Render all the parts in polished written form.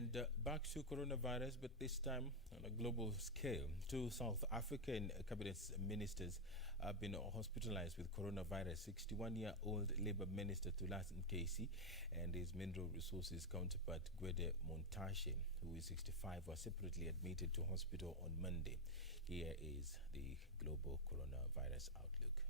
And back to coronavirus, but this time on a global scale. Two South African cabinet ministers have been hospitalized with coronavirus. 61-year-old Labour Minister Thulasini Nkesi and his Mineral Resources counterpart Gwede Montashe, who is 65, were separately admitted to hospital on Monday. Here is the global coronavirus outlook.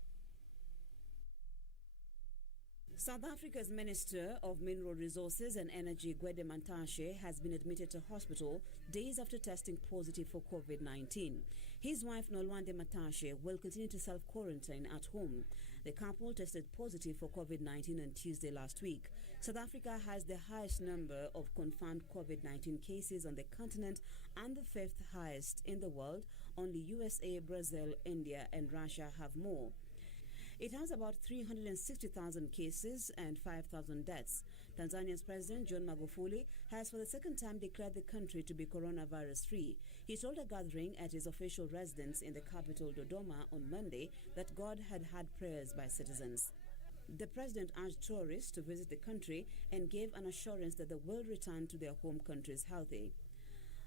South Africa's Minister of Mineral Resources and Energy, Gwede Montashe, has been admitted to hospital days after testing positive for COVID-19. His wife, Nolwande Montashe, will continue to self-quarantine at home. The couple tested positive for COVID-19 on Tuesday last week. South Africa has the highest number of confirmed COVID-19 cases on the continent and the fifth highest in the world. Only USA, Brazil, India and Russia have more. It has about 360,000 cases and 5,000 deaths. Tanzania's President John Magufuli has for the second time declared the country to be coronavirus-free. He told a gathering at his official residence in the capital, Dodoma, on Monday that God had had prayers by citizens. The president urged tourists to visit the country and gave an assurance that they will return to their home countries healthy.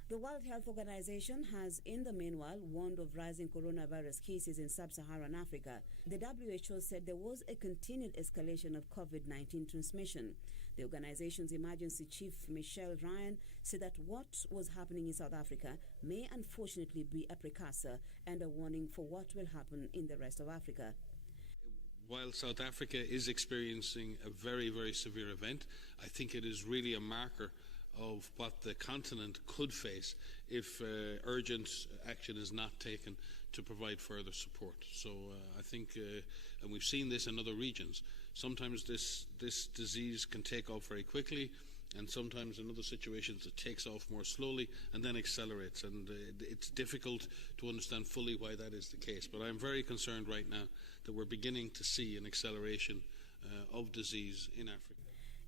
The World Health Organization has, in the meanwhile, warned of rising coronavirus cases in sub-Saharan Africa. The WHO said there was a continued escalation of COVID-19 transmission. The organization's emergency chief, Michelle Ryan, said that what was happening in South Africa may unfortunately be a precursor and a warning for what will happen in the rest of Africa. While South Africa is experiencing a very, very severe event, I think it is really a marker of what the continent could face if urgent action is not taken to provide further support. So I think, and we've seen this in other regions, sometimes this disease can take off very quickly, and sometimes in other situations it takes off more slowly and then accelerates, and it's difficult to understand fully why that is the case. But I'm very concerned right now that we're beginning to see an acceleration of disease in Africa.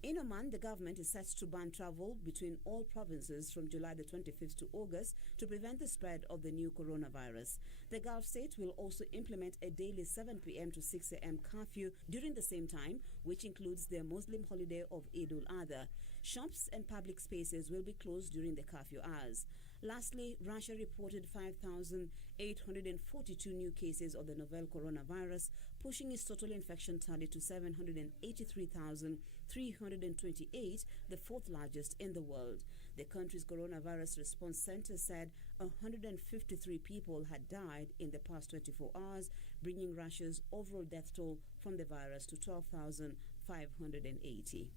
In Oman, the government is set to ban travel between all provinces from July the 25th to August to prevent the spread of the new coronavirus. The Gulf state will also implement a daily 7 p.m. to 6 a.m. curfew during the same time, which includes their Muslim holiday of Eid al-Adha. Shops and public spaces will be closed during the curfew hours. Lastly, Russia reported 5,842 new cases of the novel coronavirus, pushing its total infection tally to 783,328, the fourth largest in the world. The country's coronavirus response center said 153 people had died in the past 24 hours, bringing Russia's overall death toll from the virus to 12,580.